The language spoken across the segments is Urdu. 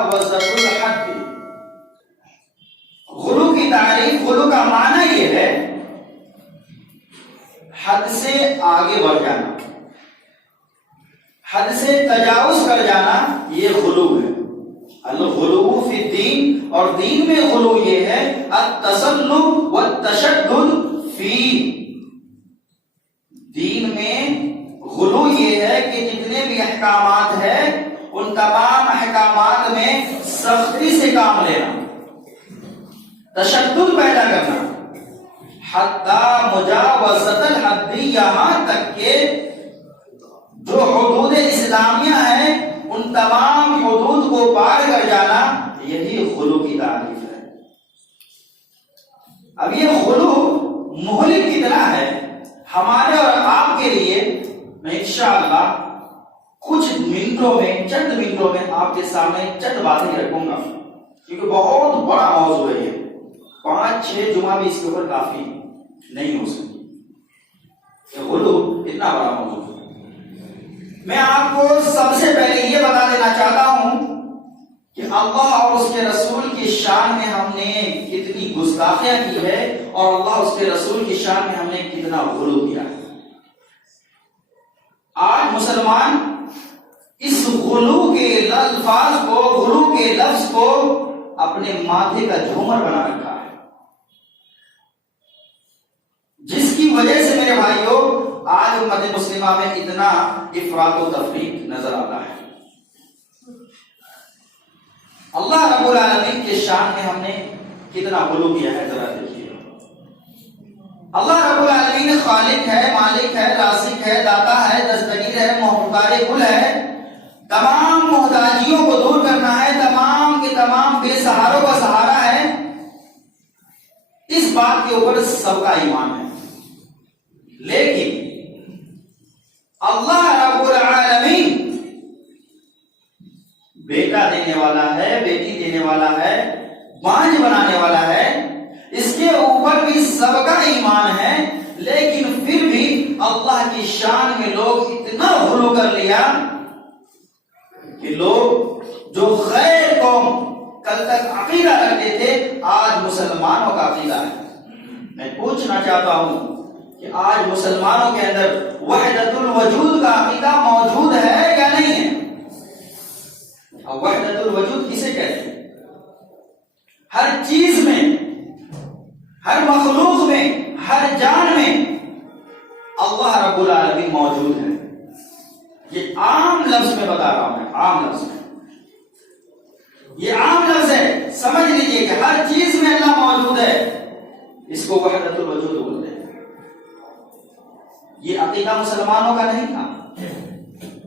مجاوزۃ الحد. غلو کی تعریف، غلو کا معنی یہ ہے حد سے آگے بڑھ جانا، حد سے تجاوز کر جانا، یہ غلو ہے. الغلو فی الدین، اور دین میں غلو یہ ہے التسلط والتشدد فی. دین میں غلو یہ ہے کہ جتنے بھی احکامات ہیں ان تمام احکامات میں سختی سے کام لینا، تشدد پیدا کرنا. حتی مجاوزۃ الحد، یہاں تک کہ جو حدود اسلامیہ ہیں ان تمام حدود کو پار کر جانا، یہی غلو کی تعریف ہے. اب یہ غلو مہلک کتنا ہے ہمارے اور آپ کے لیے، میں انشاءاللہ کچھ منٹوں میں، چند منٹوں میں آپ کے سامنے چند باتیں رکھوں گا، کیونکہ بہت بڑا موضوع ہے. یہ 5-6 جمعہ بھی اس کے اوپر کافی نہیں ہو سکتی. یہ غلو اتنا بڑا موضوع ہے. میں آپ کو سب سے پہلے یہ بتا دینا چاہتا ہوں کہ اللہ اور اس کے رسول کی شان میں ہم نے کتنی گستاخیاں کی ہے، اور اللہ اس کے رسول کی شان میں ہم نے کتنا غلو کیا ہے. آج مسلمان اس غلو کے الفاظ کو، غلو کے لفظ کو اپنے ماتھے کا جھومر بنا رکھا ہے، جس کی وجہ سے میرے بھائیوں آج امت مسلمہ میں اتنا افراط و تفریق نظر آتا ہے. اللہ رب العالمین کے شان میں ہم نے کتنا غلو کیا ہے، ذرا دیکھیے. اللہ رب العالمین خالق ہے، مالک ہے، رازق ہے، داتا ہے، دستگیر ہے، مختار کل ہے. تمام محتاجیوں کو دور کرنا ہے، تمام کے تمام بے سہاروں کا سہارا ہے. اس بات کے اوپر سب کا ایمان ہے. لیکن اللہ رب العالمین بیٹا دینے والا ہے، بیٹی دینے والا ہے، بانجھ بنانے والا ہے، اس کے اوپر بھی سب کا ایمان ہے. لیکن پھر بھی اللہ کی شان میں لوگ اتنا غلو کر لیا کہ لوگ جو غیر قوم کل تک عقیدہ رکھتے تھے، آج مسلمانوں کا عقیدہ ہے. میں پوچھنا چاہتا ہوں کہ آج مسلمانوں کے اندر وحدت الوجود کا عقیدہ موجود ہے یا نہیں ہے؟ اب وحدت الوجود کسے کہتے ہیں؟ ہر چیز میں، ہر مخلوق میں، ہر جان میں اللہ رب العالمین موجود ہے. یہ عام لفظ میں بتا رہا ہوں، میں عام لفظ میں، یہ عام لفظ ہے، سمجھ لیجئے کہ ہر چیز میں اللہ موجود ہے. اس کو وحدت الوجود بولتے ہیں. یہ عقیدہ مسلمانوں کا نہیں تھا،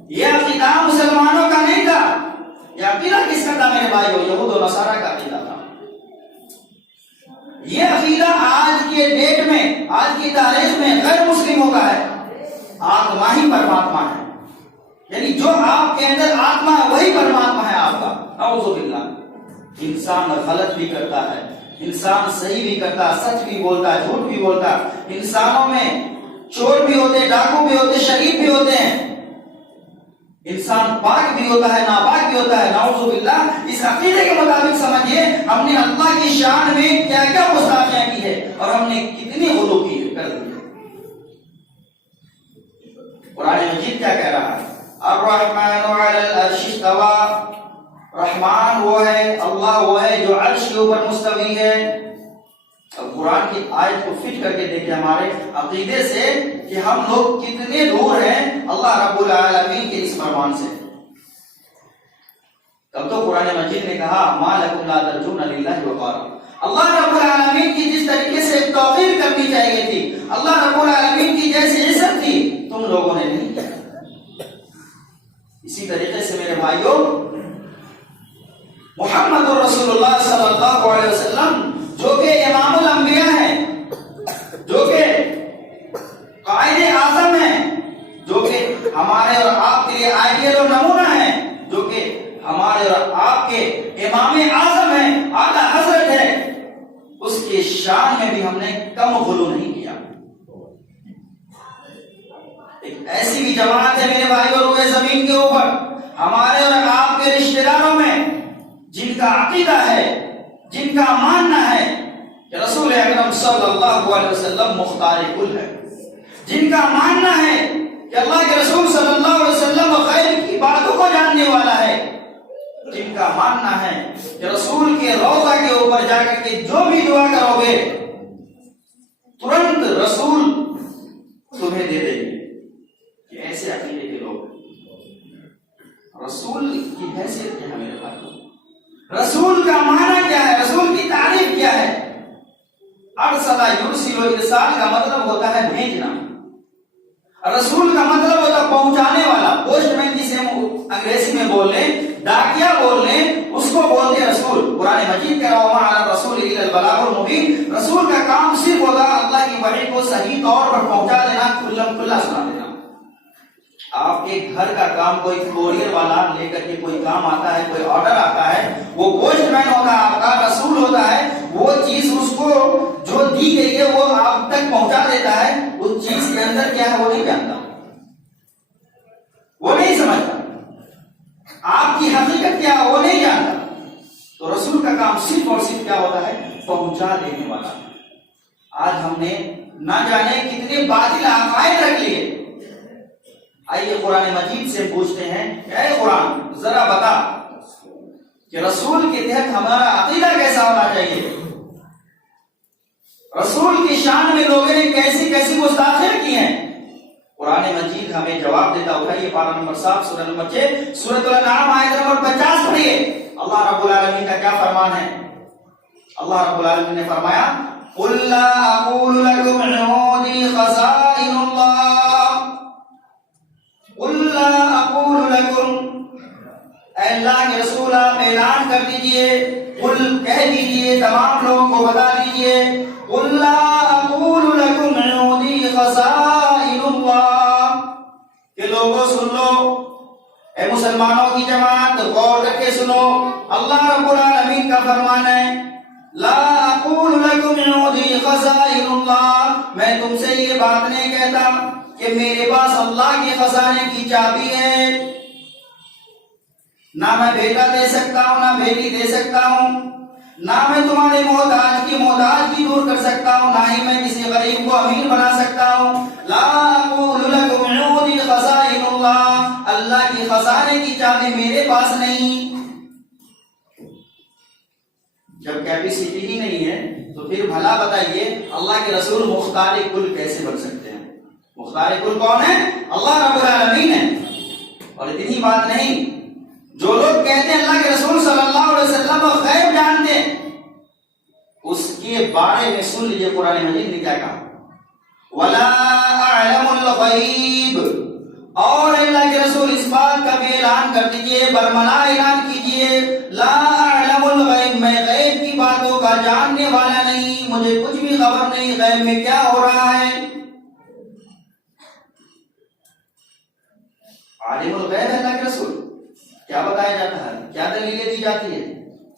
یہ عقیدہ مسلمانوں کا نہیں تھا. یہ عقیدہ کس کا تھا میرے بھائیو؟ یہود و نصارہ کا عقیدہ تھا. یہ عقیدہ آج کے ڈیٹ میں، آج کی تاریخ میں غیر مسلموں کا ہے. آتما ہی پرماتما ہے، یعنی جو آپ کے اندر آتما ہے وہی پرماتما ہے آپ کا. اعوذ باللہ. انسان غلط بھی کرتا ہے، انسان صحیح بھی کرتا ہے، سچ بھی بولتا ہے، جھوٹ بھی بولتا ہے. انسانوں میں چور بھی ہوتے ہیں، ڈاکو بھی ہوتے ہیں، شریف بھی ہوتے ہیں. انسان پاک بھی ہوتا ہے، ناپاک بھی ہوتا ہے. نعوذ باللہ. اس عقیدے کے مطابق سمجھیے ہم نے اللہ کی شان میں کیا کیا گستاخیاں کی ہے اور ہم نے کتنی غلو کی ہے، کر دی. قرآن مجید کیا کہہ رہا ہے؟ الرحمن علی العرش استوى. رحمان وہ ہے، اللہ وہ ہے جو عرش کے اوپر مستوی ہے. اب قرآن کی آیت کو فٹ کر کے دیکھیں ہمارے عقیدے سے کہ ہم لوگ کتنے دور ہیں اللہ رب العالمین کے اس فرمان سے. تب تو قرآن مجید نے کہا ما لکم لا ترجون للہ وقارا. اللہ رب العالمین کی جس طریقے سے توقیر کرنی چاہیے تھی، اللہ رب العالمین کی جیسی عزت تھی، تم لوگوں نے نہیں کیا. اسی طریقے سے میرے بھائیوں محمد رسول اللہ صلی اللہ علیہ وسلم جو کہ امام الانبیاء ہیں، جو کہ قائد اعظم ہیں، جو کہ ہمارے اور آپ کے لیے آئیڈیل اور نمونہ ہیں، جو کہ ہمارے اور آپ کے امام اعظم ہیں، اعلیٰ حضرت ہے، اس کے شان میں بھی ہم نے کم غلو نہیں کیا. ایک ایسی بھی جماعت ہے میرے بھائیوں روئے زمین کے اوپر، ہمارے اور آپ کے رشتہ داروں میں عقیدہ ہے، جن کا ماننا ہے کہ رسول اکرم صلی اللہ علیہ وسلم مختار کل ہے، جن کا ماننا ہے کہ اللہ کے رسول صلی اللہ علیہ وسلم غیب کی باتوں کو جاننے والا ہے، جن کا ماننا ہے کہ رسول کے روضہ کے اوپر جا کر کے جو بھی دعا کرو گے ترنت رسول تمہیں دے دے گی. کہ ایسے عقیدے کے لوگ رسول کی حیثیت کیا ہے میرے بھائی؟ رسول کا معنی کیا ہے؟ رسول کی تعریف کیا ہے؟ ارسل یرسل ارسال کا مطلب ہوتا ہے بھیجنا، رسول کا مطلب ہوتا ہے پہنچانے والا. پوسٹ مین جسے انگریزی میں بول لیں، ڈاکیا بول لیں، اس کو بولتے ہیں رسول. قرآن مجید کہہ رہا وما علی الرسول الا البلاغ المبین. رسول کا کام صرف ہوتا ہے اللہ کی وحی کو صحیح طور پر پہنچا دینا، کھلم کھلا سنا دینا. آپ کے گھر کا کام کوئی کوریئر والا لے کر کے کوئی کام آتا ہے، کوئی آرڈر آتا ہے، وہ پوسٹ مین ہوتا ہے، آپ کا رسول ہوتا ہے. وہ چیز اس کو جو دی گئی ہے وہ آپ تک پہنچا دیتا ہے. اس چیز کے اندر کیا ہے وہ نہیں جانتا، وہ نہیں سمجھتا، آپ کی حقیقت کیا ہے وہ نہیں جانتا. تو رسول کا کام صرف اور صرف کیا ہوتا ہے؟ پہنچا دینے والا. آج ہم نے نہ جانے کتنے باطل عقائد رکھ لیے. آئیے قرآن مجید سے پوچھتے ہیں کہ اے قرآن ذرا بتا کہ رسول کے تحت ہمارا عقیدہ کیسا ہونا چاہیے، رسول کی شان میں لوگوں نے کیسی کیسی گستاخیاں کی ہیں. قرآن مجید ہمیں جواب دیتا. اٹھائیے پارہ نمبر 7 سورہ نمبر 6 سورۃ الانعام آیت نمبر 50 پڑھیے. اللہ رب العالمین کا کیا فرمان ہے؟ اللہ رب العالمین نے فرمایا قل لا اقول لكم عندي خزائن اللہ، قل لا اقول لكم، اے اللہ کے رسول آپ اعلان کر دیجئے، قل کہہ دیجئے، تمام لوگوں کو بتا دیجئے، قل لا اقول لكم عندي خزائن اللہ. کہ لوگوں سن لو، اے مسلمانوں کی جماعت غور کر کے سنو. اللہ رب العالمین کا فرمان ہے لا اقول لكم عندي خزائن اللہ، میں تم سے یہ بات نہیں کہتا کہ میرے پاس اللہ کے خزانے کی چابی ہے. نہ میں بیٹا دے سکتا ہوں، نہ بیٹی دے سکتا ہوں، نہ میں تمہارے محتاجگی دور کر سکتا ہوں، نہ ہی میں کسی غریب کو امیر بنا سکتا ہوں. لا اقول لكم عندي خزائن اللہ، اللہ کی خزانے کی چابی میرے پاس نہیں. جب کیپیسٹی ہی نہیں ہے تو پھر بھلا بتائیے اللہ کے رسول مختار کل کیسے بن سکتے ہیں؟ مختار کل کون ہے؟ اللہ رب العالمین ہے. اور اتنی بات نہیں، جو لوگ کہتے ہیں اللہ کے رسول صلی اللہ علیہ وسلم غیب جانتے ہیں، اس کے بارے میں سن لیجیے قرآن مجید نے کیا کہا وَلَا أَعْلَمُ الْغَيْبِ. اور اللہ کے رسول اس بات کا بھی اعلان کر دیجئے، برملا اعلان کیجئے لا اعلم الغیب، میں غیب کی باتوں کا جاننے والا نہیں، مجھے کچھ بھی خبر نہیں غیب میں کیا ہو رہا ہے. عالم الغیب ہے اللہ کے رسول، کیا بتایا جاتا ہے، کیا دلیلیں دی جاتی ہے؟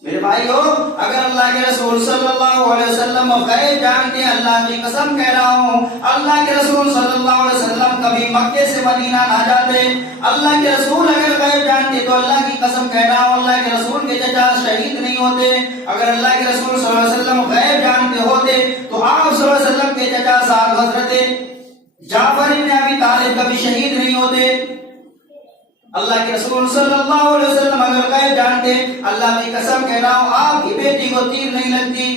میرے بھائیو اگر اللہ کے رسول صلی اللہ علیہ وسلم غیب جانتے، اللہ کی قسم کہہ رہا ہوں اللہ کے رسول صلی اللہ علیہ وسلم کبھی مکے سے مدینہ نہ جاتے. اللہ کے رسول اگر غیب جانتے تو اللہ کی قسم کہہ رہا ہوں اللہ کے رسول کے چچا شہید نہیں ہوتے. اگر اللہ کے رسول صلی اللہ علیہ وسلم غیب جانتے ہوتے تو آپ صلی اللہ علیہ وسلم کے چچا صاحب حضرت جعفر بن ابی طالب کبھی شہید نہیں ہوتے. اللہ کے رسول صلی اللہ علیہ وسلم اگر غیب جانتے، اللہ کی قسم کہہ رہا ہوں آپ کی بیٹی کو تیر نہیں لگتی.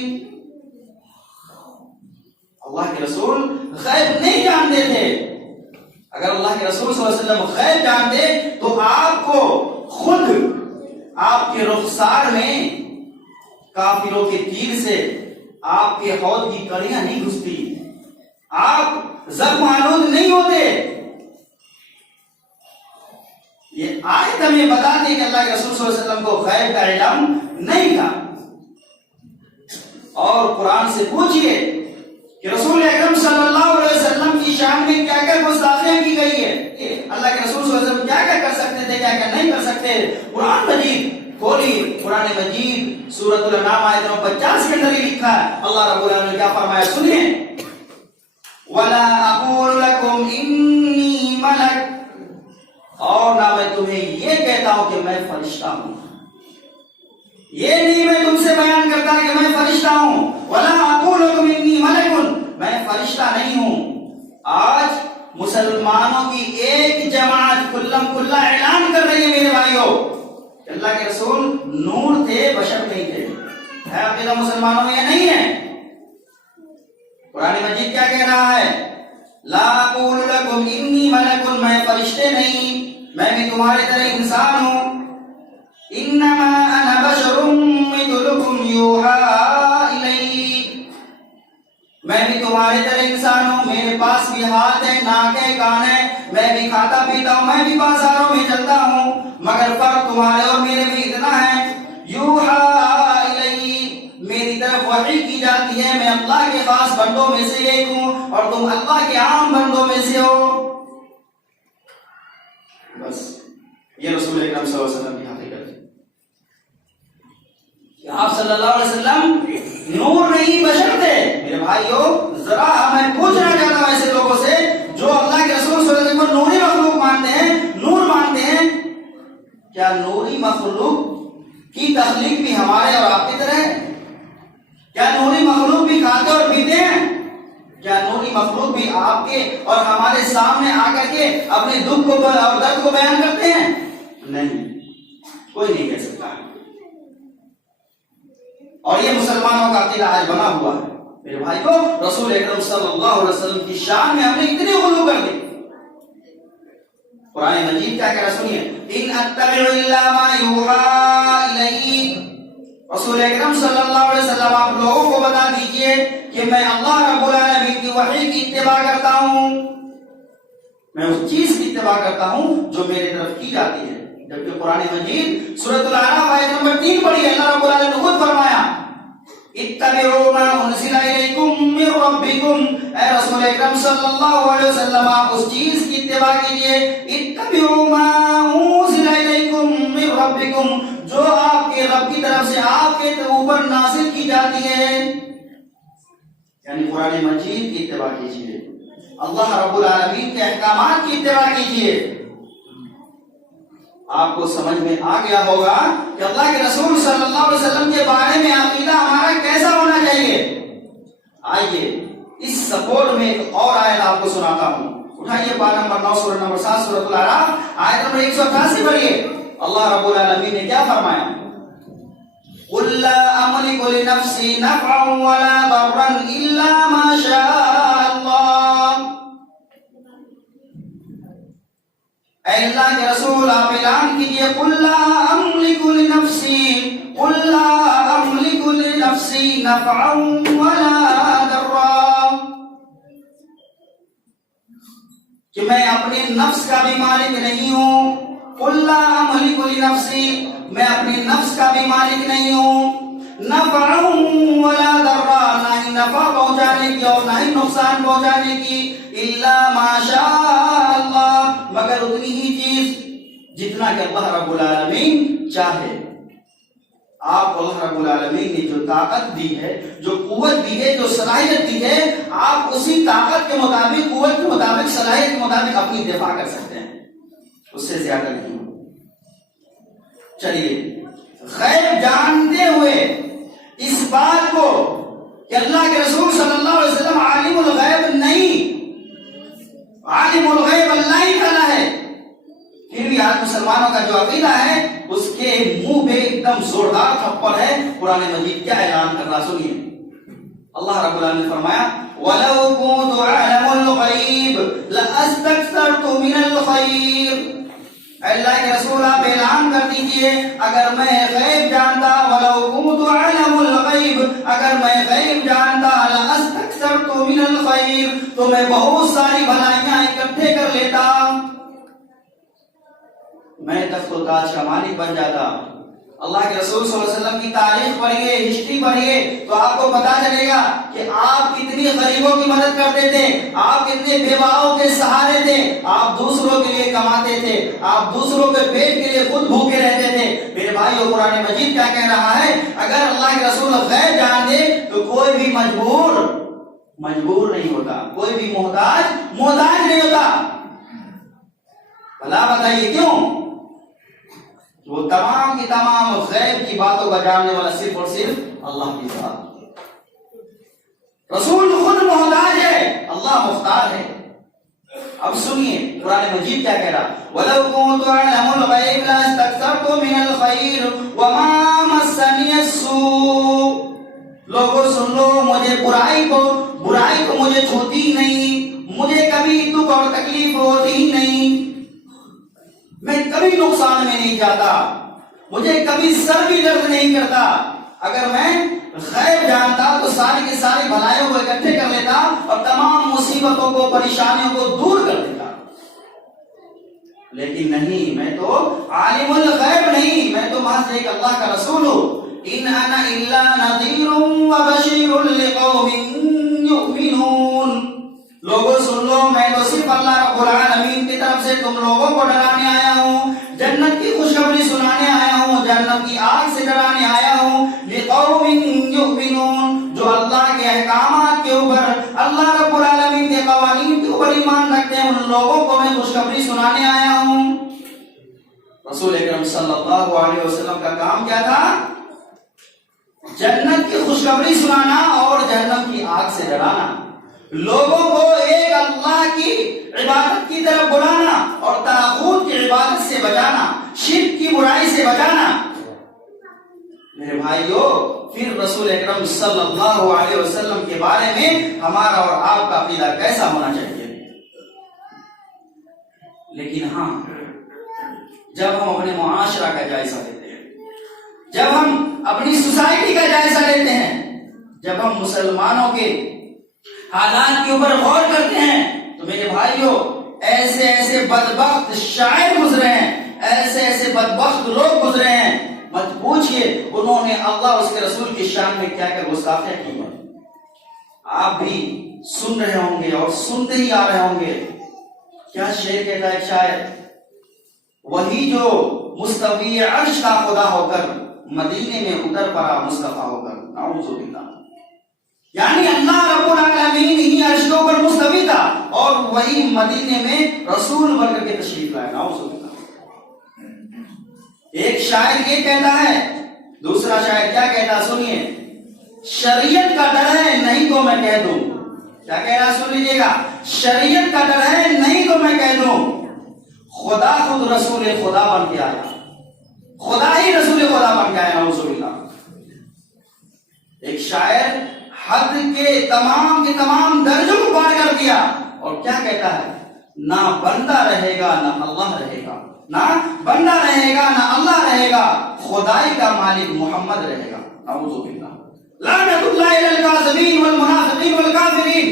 اللہ کے رسول غیب نہیں جانتے تھے. اگر اللہ کے رسول صلی اللہ علیہ وسلم غیب جانتے تو آپ کو خود آپ کے رخسار میں کافروں کے تیر سے آپ کے حوض کی کڑیاں نہیں گھستی، آپ زخم آلود نہیں ہوتے. یہ آیت ہمیں بتاتی ہے کہ اللہ کے رسول صلی اللہ علیہ وسلم کو غیب کا علم نہیں تھا. اور قرآن سے پوچھئے کہ رسول اکرم صلی اللہ علیہ وسلم کی شان میں کیا کیا گستاخیاں کی گئی ہے. اللہ کے رسول صلی اللہ علیہ وسلم کیا کیا کر سکتے تھے، کیا کیا نہیں کر سکتے. قرآن مجید کھولی، قرآن مجید سورۃ الانعام آیت نمبر 50 کے اندر ہی لکھا ہے. اللہ رب العالمین نے کیا فرمایا سنیے وَلَا أَقُولُ لَكُمْ إِنِّي مَلَكٌ، اور نہ میں تمہیں یہ کہتا ہوں کہ میں فرشتہ ہوں. یہ نہیں میں تم سے بیان کرتا کہ میں فرشتہ ہوں، ولا اقول لکم انی ملک، میں فرشتہ نہیں ہوں۔ آج مسلمانوں کی ایک جماعت کھلم کھلا اعلان کر رہی ہے میرے بھائیوں، اللہ کے رسول نور تھے، بشر نہیں تھے۔ ہے عقیدہ مسلمانوں میں یہ نہیں ہے؟ قرآن مجید کیا کہہ رہا ہے؟ لا اقول لکم انی ملک، میں فرشتے نہیں، میں بھی تمہارے طرح انسان ہوں۔ انما انا بشر مثلکم یوحی الی، میں بھی تمہارے طرح انسان ہوں، میرے پاس بھی ہاتھ ہے، ناک ہے، کان ہے، میں بھی کھاتا پیتا ہوں، میں بھی بازاروں میں چلتا ہوں، مگر فرق تمہارے اور میرے میں اتنا ہے، یوحی الی، میری طرف وحی کی جاتی ہے، میں اللہ کے خاص بندوں میں سے ایک ہوں اور تم اللہ کے عام بندوں میں سے ہو۔ بس یہ رسول اکرم صلی اللہ علیہ وسلم کی حقیقت ہے کہ آپ صلی اللہ علیہ وسلم نور نہیں بشر تھے۔ میرے بھائیو ذرا میں پوچھنا چاہتا ہوں ایسے لوگوں سے جو اللہ کے رسول صلی اللہ علیہ وسلم کو نوری مخلوق مانتے ہیں، نور مانتے ہیں، کیا نوری مخلوق کی تخلیق بھی ہمارے اور آپ کی طرح ہے؟ کیا نوری مخلوق بھی کھاتے اور پیتے ہیں؟ کیا نوری مخلوق بھی آپ کے اور ہمارے سامنے آ کر کے اپنے دکھ کو اور درد کو بیان کرتے ہیں؟ نہیں، کوئی نہیں کہہ سکتا۔ اور یہ مسلمانوں کا عقیدہ آج بنا ہوا ہے۔ میرے بھائی کو رسول اکرم صلی اللہ علیہ وسلم کی شان میں ہم نے اتنی غلو کر دی۔ قرآن مجید کیا کہہ رہا سنیے، ان اتبع الا ما یوحی الی، رسول اکرم صلی اللہ علیہ وسلم آپ لوگوں کو بتا دیجئے کہ میں اللہ رب العالمین کی وحی کی اتباع کرتا ہوں، میں اس چیز کی اتباع کرتا ہوں جو میرے طرف کی جاتی ہے۔ جبکہ قرآن مجید سورۃ الاعراف آیت نمبر 3 پڑھی، اللہ رب العالمین نے خود فرمایا اتبعوا ما انزل الیکم من ربکم، اے رسول اکرم صلی اللہ علیہ وسلم آپ اس چیز کی اتباع کیجئے، اتبعوا ما انزل الیکم من ربکم، جو آپ کے رب کی طرف سے آپ کے اوپر نازل کی جاتی ہے، یعنی قرآن مجید کی اتباع کیجئے، اللہ رب العالمین کے احکامات کی اتباع کیجئے۔ آپ کو سمجھ میں آ گیا ہوگا کہ اللہ کے رسول صلی اللہ علیہ وسلم کے بارے میں عقیدہ ہمارا کیسا ہونا چاہیے۔ آئیے اس سپورٹ میں ایک اور آیت آپ کو سناتا ہوں، اٹھائیے پارہ نمبر 9 سورہ نمبر 7 سورۃ الاعراف آیت نمبر 188 پڑھیے۔ اللہ رب العالمین نے کیا فرمایا، قل لا املک لنفسی نفعا ولا ضرا الا ما شاء اللہ، اے اللہ کے رسول آپ اعلان کیجئے، قل لا املک لنفسی، قل لا املک لنفسی نفعا ولا ضرا، کہ میں اپنے نفس کا بھی مالک نہیں ہوں، قل لا املک لنفسی، میں اپنے نفس کا بھی مالک نہیں ہوں، نفعا ولا ضرا، نہ ہی نفع پہنچانے کی اور نہ ہی نقصان پہنچانے کی، الا ما شاء اللہ، مگر اتنی ہی چیز جتنا کہ اللہ رب العالمین چاہے۔ آپ اللہ رب العالمین نے جو طاقت دی ہے، جو قوت دی ہے، جو صلاحیت دی ہے، آپ اسی طاقت کے مطابق، قوت کے مطابق، صلاحیت کے مطابق اپنی دفاع کر سکتے ہیں، اس سے زیادہ نہیں۔ چلیے غیب جانتے ہوئے اس بات کو کہ اللہ کے رسول صلی اللہ علیہ وسلم عالم الغیب نہیں، عالم الغیب اللہ ہی تعالیٰ ہے، پھر بھی آج مسلمانوں کا جو عقیدہ ہے اس کے منہ پہ ایک دم زوردار تھپڑ ہے۔ قرآن مجید کیا اعلان کر رہا سنیے، اللہ رب العالمین نے فرمایا وَلَوْ كُنْتُ أَعْلَمُ الْغَيْبَ لَأَسْتَكْثَرْتُ مِنَ الْخَيْرِ، اللہ کے رسول آپ اعلان کر دیجئے اگر میں غیب جانتا، وَلَوْ كُنْتُ أَعْلَمُ الْغَيْبَ، اگر میں غیب جانتا، لَأَسْتَكْثَرْتُ مِنَ الْخَيْرِ، تو میں بہت ساری بھلائیاں اکٹھے کر لیتا، میں تخت و تاج کا مالک بن جاتا۔ اللہ کے رسول صلی اللہ علیہ وسلم کی تاریخ پڑھیے، ہسٹری پڑھیے تو آپ کو پتا چلے گا کہ آپ کتنی غریبوں کی مدد کرتے تھے، آپ کتنے بیواؤں کے سہارے تھے، آپ دوسروں کے لیے کماتے تھے، آپ دوسروں کے پیٹ کے لیے خود بھوکے رہتے تھے۔ میرے بھائیو قرآن مجید کیا کہہ رہا ہے، اگر اللہ کے رسول غیب جان دے تو کوئی بھی مجبور نہیں ہوتا، کوئی بھی محتاج نہیں ہوتا۔ بھلا بتائیے کیوں؟ وہ تمام کی تمام غیب کی باتوں کا جاننے والا صرف اور صرف اللہ کی ذات ہے۔ رسول خود محتاج ہے، اللہ مختار ہے۔ اب سنیے قرآن مجید کیا کہہ رہا، وَلَوْ كُنْتُ أَعْلَمُ الْغَيْبَ لَاسْتَكْثَرْتُ مِنَ الْخَيْرِ وَمَا مَسَّنِيَ السُّوءُ۔ لوگوں سن لو، مجھے برائی کو مجھے چھوتی نہیں، مجھے کبھی دکھ اور تکلیف ہوتی ہی نہیں، میں کبھی نقصان میں نہیں جاتا، مجھے کبھی سر بھی درد نہیں کرتا۔ اگر میں غیب جانتا تو ساری کی ساری بھلائیوں کو اکٹھے کر لیتا اور تمام مصیبتوں کو، پریشانیوں کو دور کر دیتا، لیکن نہیں، میں تو عالم الغیب نہیں، میں تو محض ایک اللہ کا رسول ہوں۔ ان انا الا نذیر وبشیر لقوم یؤمنون۔ لوگوں سن لو، میں تو صرف اللہ رب العالمین کی طرف سے تم لوگوں کو ڈرانے آیا ہوں، جنت کی خوشخبری سنانے آیا ہوں، جنت کی آگ سے ڈرانے آیا ہوں۔ لقوم یؤمنون، جو اللہ کے احکامات کے اوپر، اللہ رب العالمین کے قوانین کے اوپر ایمان رکھتے ہیں، ان لوگوں کو میں خوشخبری سنانے آیا ہوں۔ رسول اکرم صلی اللہ علیہ وسلم کا کام کیا تھا؟ جنت کی خوشخبری سنانا اور جہنم کی آگ سے ڈرانا، لوگوں کو ایک اللہ کی عبادت کی طرف بلانا اور طاغوت کی عبادت سے بچانا، شرک کی برائی سے بچانا۔ میرے بھائیو، پھر رسول اکرم صلی اللہ علیہ وسلم کے بارے میں ہمارا اور آپ کا عقیدہ کیسا ہونا چاہیے؟ لیکن ہاں، جب ہم اپنے معاشرہ کا جائزہ لیتے ہیں، جب ہم اپنی سوسائٹی کا جائزہ لیتے ہیں، جب ہم مسلمانوں کے حالات کے اوپر غور کرتے ہیں، تو میرے بھائیوں، ایسے ایسے بدبخت شاعر گزرے ہیں، ایسے ایسے بدبخت لوگ گزرے ہیں، مت پوچھئے انہوں نے اللہ اس کے رسول کی شان میں کیا کیا گستاخیاں کی ہیں۔ آپ بھی سن رہے ہوں گے اور سنتے ہی آ رہے ہوں گے۔ کیا شعر کہتا ہے ایک شاعر، وہی جو مستوی عرش کا خدا ہو کر مدینے میں اتر پڑا مصطفیٰ ہو کر، نعوذ باللہ۔ یعنی اللہ رب العالمین ہی عرش کے اوپر مستوی تھا اور وہی مدینے میں رسول بن کر کے تشریف لائے، نعوذ باللہ۔ ایک شاعر یہ کہتا ہے، دوسرا شاعر کیا کہتا سنیے، شریعت کا ڈر ہے نہیں تو میں کہہ دوں، کیا کہہ رہا سن لیجیے گا، شریعت کا ڈر ہے نہیں تو میں کہہ دوں، خدا خود رسول خدا بن کے آیا، خدا ہی رسول خدا بن کے آیا، نعوذ باللہ۔ ایک شاعر حد کے تمام درجوں کو پار کر دیا اور کیا کہتا ہے، نہ بندہ رہے گا نہ اللہ رہے گا، نہ بندہ رہے گا نہ اللہ رہے گا، خدائی کا مالک محمد رہے گا، نعوذ باللہ۔ لعنت اللہ علی الکاذبین والمنافقین والکافرین،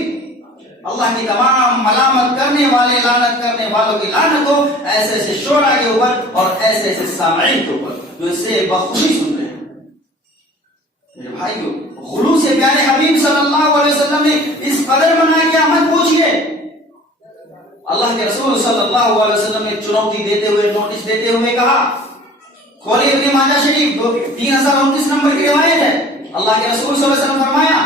اللہ کی تمام ملامت کرنے والے، لعنت کرنے والوں کی لعنت ہو ایسے ایسے شعراء کے اوپر اور ایسے ایسے سامعین کے اوپر جو اس سے بخوشی سن رہے ہیں۔ میرے بھائیو، غلو سے پیارے حبیب صلی اللہ علیہ وسلم نے اس قدر بنا کیا، مت پوچھئے۔ اللہ کے رسول صلی اللہ علیہ وسلم نے چنوتی دیتے ہوئے، نوٹس دیتے ہوئے کہا، کھولے ابن ماجہ شریف 3029 نمبر کی روایت ہے، اللہ کے رسول صلی اللہ علیہ وسلم فرمایا،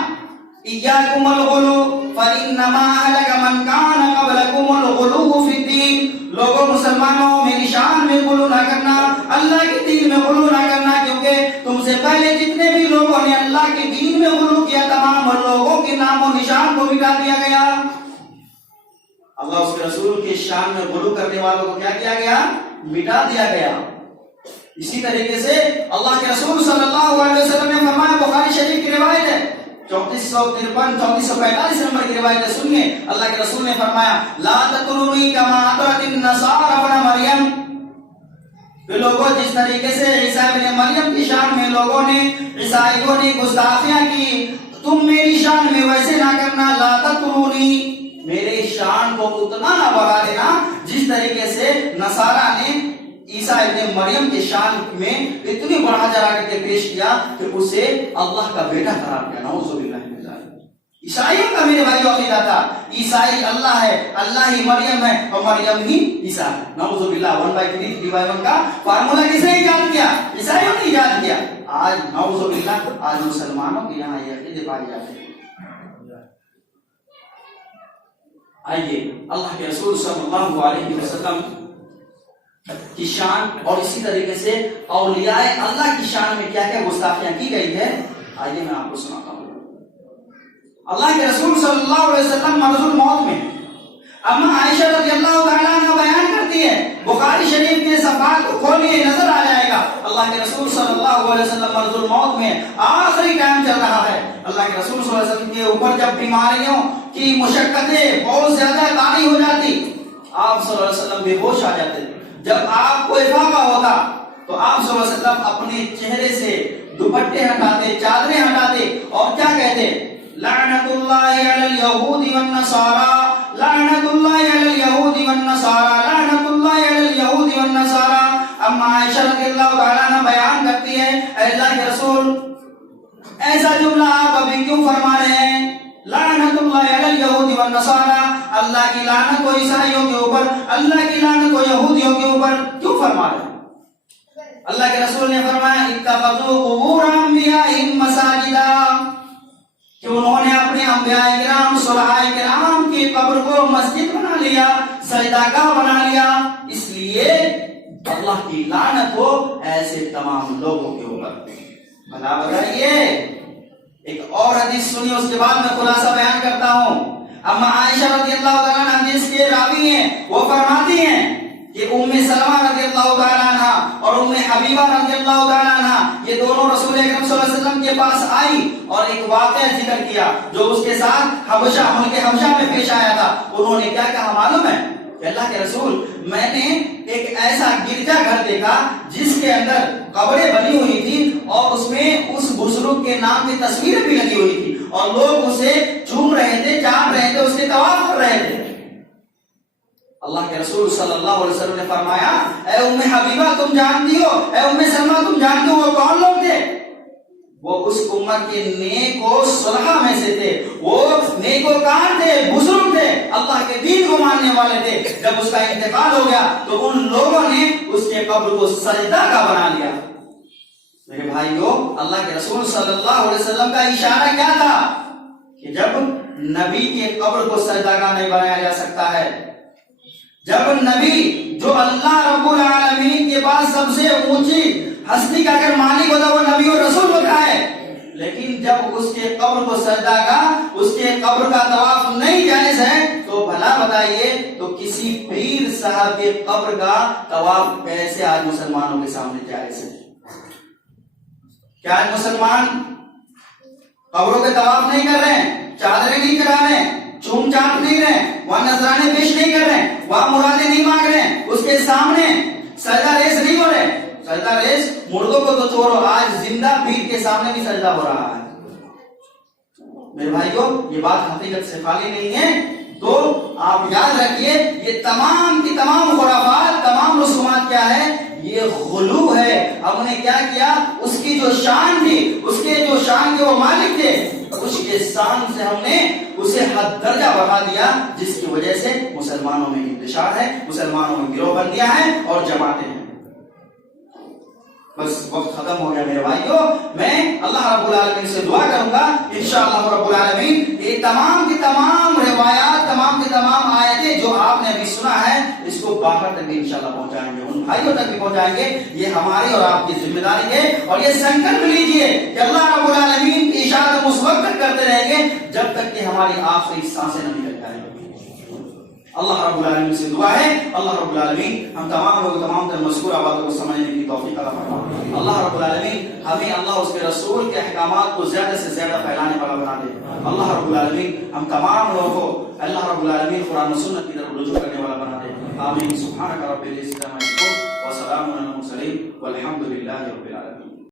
ایاکم الغلو فانما اهلك من كان قبلكم الغلو فی الدین۔ لوگوں مسلمانوں، میری شان میں غلو نہ کرنا، اللہ کے دین میں غلو نہ کرنا، کیونکہ تم سے پہلے جتنے بھی لوگوں نے اللہ کے دین میں غلو کیا، تمام لوگوں کے نام و نشان کو مٹا دیا گیا۔ اللہ اس کے رسول کی شان میں غلو کرنے والوں کو کیا کیا گیا؟ مٹا دیا گیا۔ اسی طریقے سے اللہ کے رسول صلی اللہ علیہ وسلم نے فرمایا، بخاری شریف کی روایت ہے، 3445 نمبر کی روایت ہے، سنیے، اللہ کے رسول نے فرمایا، لا تطرونی کما اطرت النصارى ابن مریم۔ لوگوں جس طریقے سے عیسیٰ ابن مریم کی شان میں لوگوں نے، عیسائیوں نے گستاخیاں کی، تم میری شان میں ویسے نہ کرنا، لا تطرونی، میرے شان کو اتنا نہ بڑھا دینا جس طریقے سے نصارہ نے عیسیٰ ابن مریم کے شان میں اتنی بڑھا چڑھا کر کے پیش کیا کہ اسے اللہ کا بیٹا قرار دیا، نعوذ باللہ من ذلک۔ عیسائیوں کا میرے بھائیو عقیدہ تھا، عیسائی اللہ ہے، اللہ ہی مریم ہے اور مریم ہی عیسیٰ ہے، نعوذ باللہ۔ 1/3 کا فارمولا کس نے ایجاد کیا؟ عیسائیوں نے ایجاد کیا۔ آج نعوذ باللہ، آج مسلمانوں کے یہاں یہ عقیدے پائے جاتے ہیں۔ آئیے اللہ کے رسول صلی اللہ علیہ وسلم کی شان اور اسی طریقے سے اولیاء اللہ کی شان میں کیا کیا گستاخیاں کی گئی ہے، آئیے میں آپ کو سناتا ہوں۔ اللہ کے رسول صلی اللہ علیہ وسلم مرض الموت میں، اما عائشہ رضی اللہ تعالیٰ عنہ بیان کرتی ہے، بخاری شریف کے صفحات کو کھولیے نظر آ جائے گا، اللہ کے رسول صلی اللہ علیہ وسلم مرض الموت میں آخری ٹائم چل رہا ہے، اللہ کے رسول صلی اللہ علیہ وسلم کے اوپر جب بیماریوں کی مشقتیں بہت زیادہ طاری ہو جاتی، آپ صلی اللہ علیہ وسلم بے ہوش آ جاتے، جب آپ کو افاقہ ہوتا تو آپ صلی اللہ علیہ وسلم اپنے چہرے سے دوپٹے ہٹاتے، چادریں ہٹاتے اور کیا کہتے، لعنت اللہ علی الیہود والنصارى، لعنت اللہ علی الیہود والنصارى، لعنت اللہ علی الیہود والنصارى۔ اما عائشہ رضی اللہ تعالیٰ عنہ بیان کرتی ہے، اے اللہ کے رسول ایسا جملہ آپ ابھی کیوں فرما رہے ہیں، لعنت اللہ علی الیہود والنصارى، اللہ کی لعنت کو عیسائیوں کے اوپر، اللہ کی لعنت کو یہودیوں کے اوپر کیوں فرما رہے ہیں؟ اللہ کے رسول نے فرمایا اتخذوا قبور انبیائہم مساجدا، کہ انہوں نے اپنے انبیاء کرام صلحاء کرام کی قبر کو مسجد بنا لیا، سجدہ گاہ بنا لیا، اس لیے اللہ کی لعنت ہو ایسے تمام لوگوں کے اوپر۔ بھلا بتائیے، ایک اور حدیث سنی اس کے بعد میں خلاصہ بیان کرتا ہوں۔ اما عائشہ رضی اللہ تعالیٰ عنہ حدیث کے راوی ہیں، وہ فرماتی ہیں کہ ام سلمہ رضی اللہ تعالیٰ عنہ اور ام حبیبہ رضی اللہ تعالیٰ عنہ یہ دونوں رسول اکرم صلی اللہ علیہ وسلم کے پاس آئی اور ایک واقعہ ذکر کیا جو اس کے ساتھ حبشہ، ملک حبشہ میں پیش آیا تھا۔ انہوں نے کیا کہا معلوم ہے کہ اللہ کے رسول، میں نے ایک ایسا گرجا گھر دیکھا جس کے اندر قبریں بنی ہوئی تھی اور اس میں اس بزرگ کے نام کی تصویریں بھی لگی ہوئی تھی اور لوگ اسے چوم رہے تھے، چاٹ رہے تھے، اس کے طواف کر رہے تھے۔ اللہ کے رسول صلی اللہ علیہ وسلم نے فرمایا، اے ام حبیبہ تم جانتی ہو، اے ام سلمہ تم جانتی ہو وہ کون لوگ تھے؟ وہ اس امت کے نیک و صلحاء میں سے تھے، وہ نیک و کار تھے، بزرگ تھے، اللہ کے دین کو ماننے والے تھے۔ جب اس کا انتقال ہو گیا تو ان لوگوں نے اس کے قبر کو سجدہ کا بنا لیا۔ میرے بھائیو، اللہ کے رسول صلی اللہ علیہ وسلم کا اشارہ کیا تھا کہ جب نبی کی قبر کو سجدہ کا نہیں بنایا جا سکتا ہے، جب نبی جو اللہ رب العالمین کے پاس سب سے اونچی ہستی کا اگر مالک ہوتا وہ نبی اور رسول ہوتا ہے، لیکن جب اس کے قبر کو سجدہ کا، اس کے قبر کا طواف نہیں جائز ہے، تو بھلا بتائیے تو کسی پیر صاحب کے قبر کا طواف کیسے آج مسلمانوں کے سامنے جائز ہے؟ کیا آج مسلمان قبروں کے طواف نہیں کر رہے ہیں، چادریں نہیں چڑھا رہے ہیں، چوم چاٹ نہیں رہے، وہاں نذرانے پیش نہیں کر رہے، وہاں مرادیں نہیں مانگ رہے، اس کے سامنے سجدہ ریز نہیں ہو رہے؟ سجدہ ریز مردوں کو تو چھوڑو، آج زندہ پیر کے سامنے بھی سجدہ ہو رہا ہے۔ میرے بھائیو، یہ بات حقیقت سے خالی نہیں ہے، تو آپ یاد رکھیے یہ تمام کی تمام خرافات، تمام رسومات کیا ہے؟ یہ غلو ہے۔ ہم نے کیا کیا؟ اس کی جو شان تھی، اس کے جو شان کے وہ مالک تھے، اس کے شان سے ہم نے اسے حد درجہ بڑھا دیا، جس کی وجہ سے مسلمانوں میں انتشار ہے، مسلمانوں میں گروہ بندیاں ہیں اور جماعتیں ہیں۔ بس وقت ختم ہو گیا میرے بھائیو، میں اللہ رب العالمین سے دعا کروں گا انشاءاللہ رب العالمین یہ تمام کی تمام روایات، تمام کی تمام آیتیں جو آپ نے ابھی سنا ہے، اس کو باہر تک بھی انشاءاللہ پہنچائیں گے، ان بھائیوں تک بھی پہنچائیں گے۔ یہ ہماری اور آپ کی ذمہ داری ہے، اور یہ سنکلپ لیجئے کہ اللہ رب العالمین کی اشاعت ہم اس وقت تک کرتے رہیں گے جب تک کہ ہماری آخری سانسیں نہ نکل جائیں۔ اللہ رب العالمین سے دعا ہے، اللہ رب العالمین ہم تمام لوگ تمام تر مذکورہ باتوں کو سمجھنے کی توفیق عطا فرمائے۔ اللہ رب العالمین ہمیں اللہ اس کے رسول کے احکامات کو زیادہ سے زیادہ پھیلانے والا بنا دے۔ اللہ رب العالمین ہم تمام لوگوں کو اللہ رب العالمین قرآن و سنت کی طرف رجوع کرنے والا بنا دے۔ آمین۔ سبحانک رب العزت عما یصفون وسلام علی المرسلین والحمد للہ رب العالمین۔